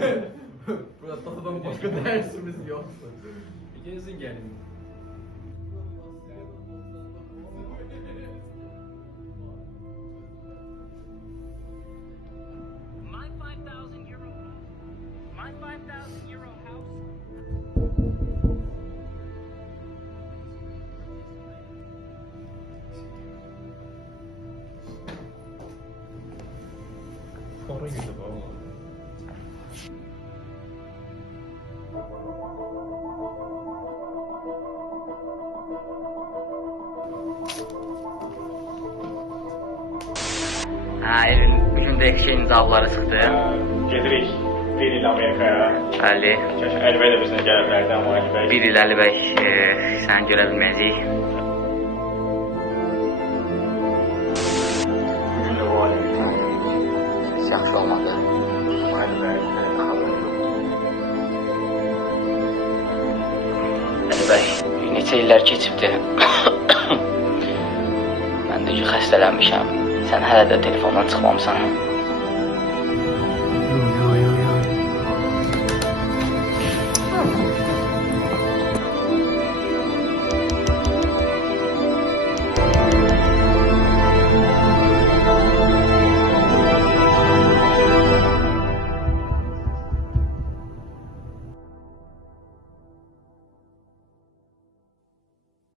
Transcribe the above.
Burada taxıdan başqa dərsimiz yoxdur. İkinizin gəlin. My 5,000 euro house. Sonra gidib ama. Elin bugün de şeyin cavabları çıxdı. Gedirik bir il Amerikaya. Bəli. Əli bəy də bizimlə gələ bilərdi, amma Əli bəy... Bir il Əli bəy səni görə bilməyəcəyik. Bugün də o ailə heç yaxşı olmadı. Əli bəy, Əli bəy, neçə illər keçibdi. Mən də ki xəstələnmişəm. Sən hələ də telefondan çıxmamısan.